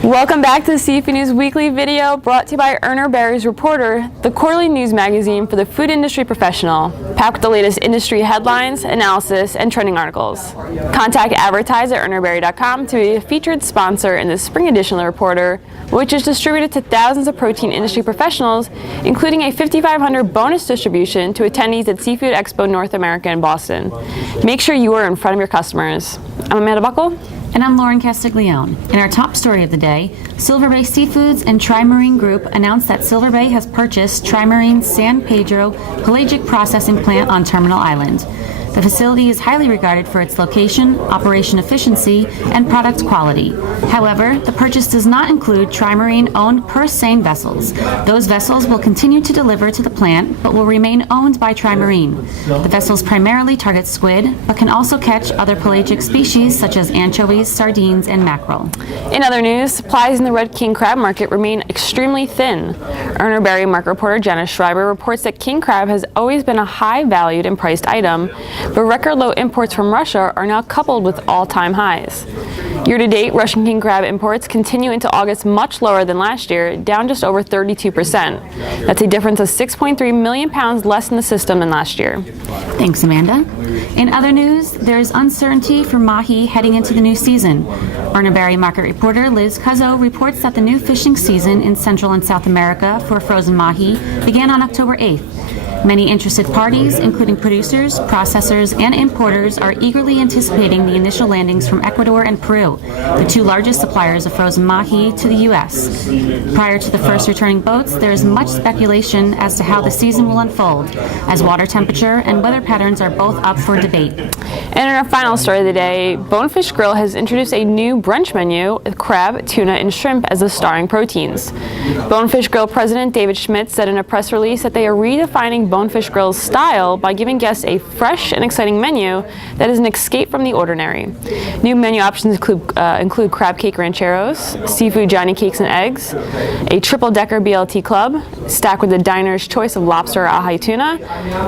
Welcome back to the Seafood News Weekly video brought to you by Urner Barry's Reporter, the quarterly news magazine for the food industry professional, packed with the latest industry headlines, analysis, and trending articles. Contact advertise at urnerberry.com to be a featured sponsor in the spring edition of the Reporter, which is distributed to thousands of protein industry professionals, including a $5,500 bonus distribution to attendees at Seafood Expo North America in Boston. Make sure you are in front of your customers. I'm Amanda Buckle. And I'm Lauren Castiglione. In our top story of the day, Silver Bay Seafoods and TriMarine Group announced that Silver Bay has purchased TriMarine's San Pedro Pelagic processing plant on Terminal Island. The facility is highly regarded for its location, operation efficiency, and product quality. However, the purchase does not include TriMarine-owned purse seine vessels. Those vessels will continue to deliver to the plant, but will remain owned by TriMarine. The vessels primarily target squid, but can also catch other pelagic species such as anchovies, sardines, and mackerel. In other news, supplies in the red king crab market remain extremely thin. Urner Barry market reporter Jenna Schreiber reports that king crab has always been a high-valued and priced item, but record low imports from Russia are now coupled with all-time highs. Year-to-date, Russian king crab imports continue into August much lower than last year, down just over 32%. That's a difference of 6.3 million pounds less in the system than last year. Thanks, Amanda. In other news, there is uncertainty for Mahi heading into the new season. Urner Barry market reporter Liz Cuzzo reports that the new fishing season in Central and South America for frozen Mahi began on October 8th. Many interested parties, including producers, processors, and importers, are eagerly anticipating the initial landings from Ecuador and Peru, the two largest suppliers of frozen mahi to the U.S. Prior to the first returning boats, there is much speculation as to how the season will unfold, as water temperature and weather patterns are both up for debate. And in our final story of the day, Bonefish Grill has introduced a new brunch menu with crab, tuna, and shrimp as the starring proteins. Bonefish Grill President David Schmidt said in a press release that they are redefining Bonefish Grill's style by giving guests a fresh and exciting menu that is an escape from the ordinary. New menu options include crab cake rancheros, seafood Johnny cakes and eggs, a triple-decker BLT club, stacked with the diner's choice of lobster or ahi tuna,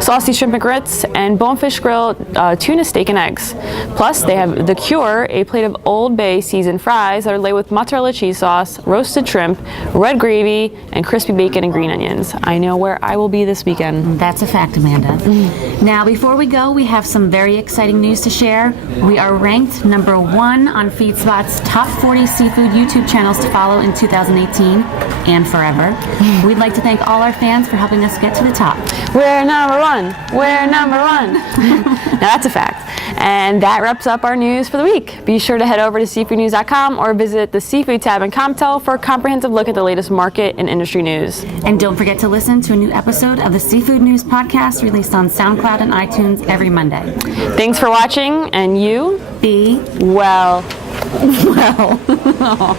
saucy shrimp McGrits, and Bonefish Grill tuna steak and eggs. Plus, they have The Cure, a plate of Old Bay seasoned fries that are laid with mozzarella cheese sauce, roasted shrimp, red gravy, and crispy bacon and green onions. I know where I will be this weekend. That's a fact, Amanda. Now, before we go, we have some very exciting news to share. We are ranked #1 on FeedSpot's top 40 seafood YouTube channels to follow in 2018 and forever. We'd like to thank all our fans for helping us get to the top. We're #1. We're #1. Now that's a fact. And that wraps up our news for the week. Be sure to head over to seafoodnews.com or visit the Seafood tab in Comtel for a comprehensive look at the latest market and industry news. And don't forget to listen to a new episode of the Seafood News Podcast released on SoundCloud and iTunes every Monday. Thanks for watching, and you be well. well.